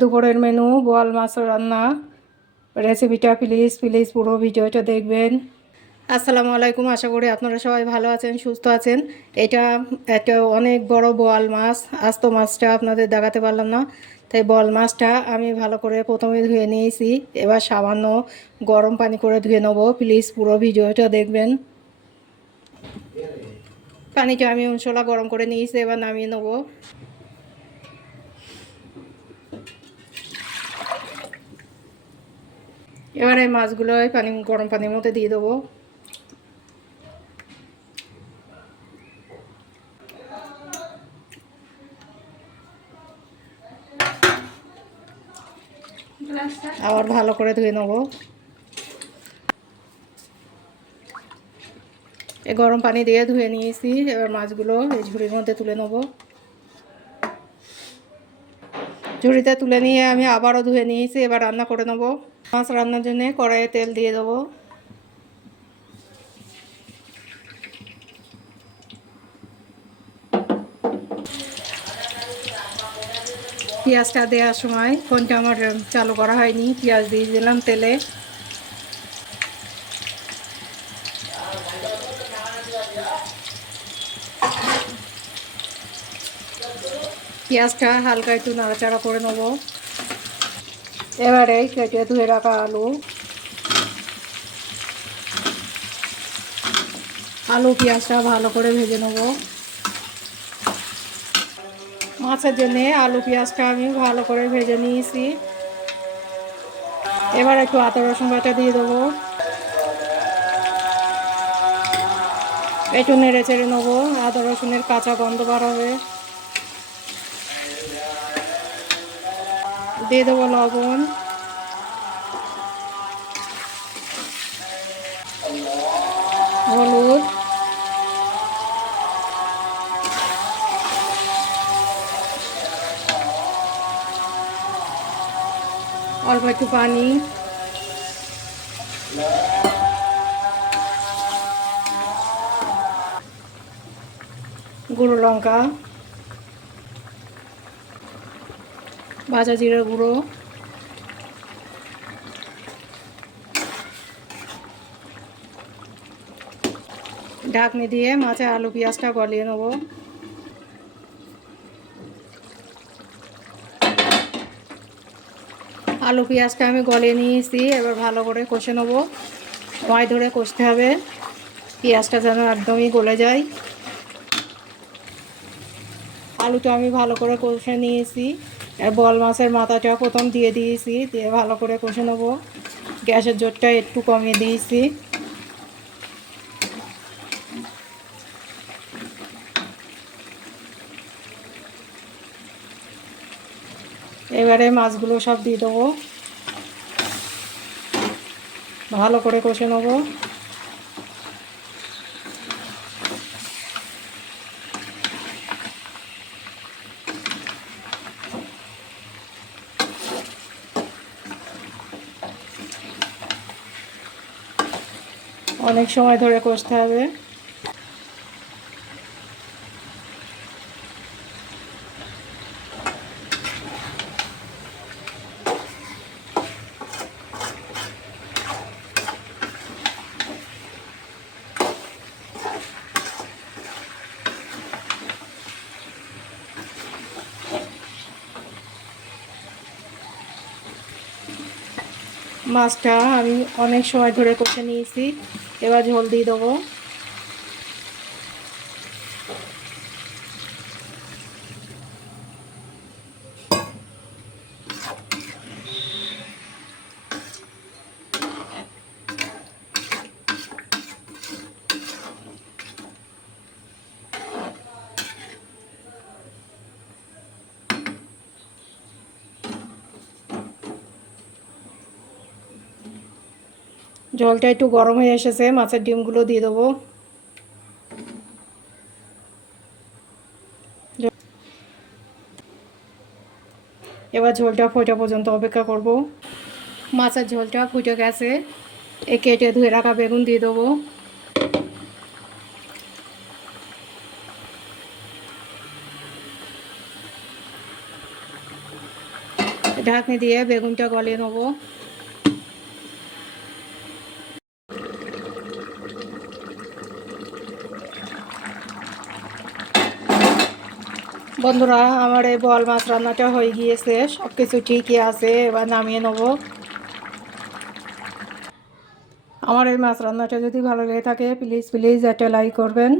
দুপুরের মেনু বোয়াল মাছ রান্না। রেসিপিটা প্লিজ প্লিজ পুরো ভিডিওটা দেখবেন। আসসালামু আলাইকুম, আশা করি আপনারা সবাই ভালো আছেন, সুস্থ আছেন। এটা একটা অনেক বড় বোয়াল মাছ। আস্ত মাছটা আপনাদের দেখাতে পারলাম না, তাই বোয়াল মাছটা আমি ভালো করে প্রথমে ধুয়ে নিয়েছি। এবার সামান্য গরম পানি করে ধুয়ে নেবো। প্লিজ পুরো ভিডিওটা দেখবেন। পানিটা আমি উনশোলা গরম করে নিয়েছি, এবার নামিয়ে নেবো। এবারে মাছগুলো গরম পানির মধ্যে দিয়ে দেবো। আবার ভালো করে ধুয়ে নেব। এই গরম পানি দিয়ে ধুয়ে নিয়েছি। এবার মাছগুলো এই ঝুড়ির মধ্যে তুলে নেব। ঝুড়িতে তুলে নিয়ে আমি আবারও ধুয়ে নিয়েছি। এবার রান্না করে নেব। মাছ রান্নার জন্য কড়াইয়ে তেল দিয়ে দেবো। পেঁয়াজটা দেওয়ার সময় ফোনটা আমার চালু করা হয়নি, পেঁয়াজ দিয়ে দিলাম তেলে। পেঁয়াজটা হালকা একটু নাড়াচাড়া করে নেব। এবারে কেটে ধুয়ে রাখা আলু পেঁয়াজটা ভালো করে ভেজে নেব। মাছের জন্যে আলু পেঁয়াজটা আমি ভালো করে ভেজে নিয়েছি। এবার একটু আদা রসুন বাটা দিয়ে দেবো। একটু নেড়ে চেড়ে নেবো, আদা রসুনের কাঁচা গন্ধ বার হবে। দিয়ে দেবো লবণ, হলুদ, অল্প একটু পানি, গুঁড়ো লঙ্কা, ভাজা জিরে গুঁড়ো, ঢাকনি দিয়ে মাছে আলু পেঁয়াজটা গলিয়ে নেব। আলু পেঁয়াজটা আমি গলিয়ে নিয়েছি। এবার ভালো করে কষে নেব। সময় ধরে কষতে হবে, পেঁয়াজটা যেন একদমই গলে যায়। আলুটা আমি ভালো করে কষে নিয়েছি। বোয়াল মাছের মাথাটা প্রথম দিয়ে দিয়েছি, দিয়ে ভালো করে কষে নেব। গ্যাসের জোরটা একটু কমিয়ে দিয়েছি। এবারে মাছগুলো সব দিয়ে দেবো, ভালো করে কষে নেব। অনেক সময় ধরে কষতে হবে। মাছটা আমি অনেক সময় ধরে কষে নিয়েছি। এবার ঝোল দিয়ে দেবো। জলটা একটু গরম হয়ে এসেছে, মাছের ডিমগুলো দিয়ে দেবো। এবার ঝোলটা ফোটা পর্যন্ত অপেক্ষা করব। মাছের ঝোলটা ফুটে গেছে। কেটে ধুয়ে রাখা বেগুন দিয়ে দেবো। ঢাকনি দিয়ে বেগুনটা গলিয়ে নেব। বন্ধুরা, আমার এই বোয়াল মাছ রান্নাটা হয়ে গিয়েছে, সব কিছু ঠিকই আছে, এবার নামিয়ে নেব। আমার এই মাছ রান্নাটা যদি ভালো লেগে থাকে প্লিজ প্লিজ একটা লাইক করবেন।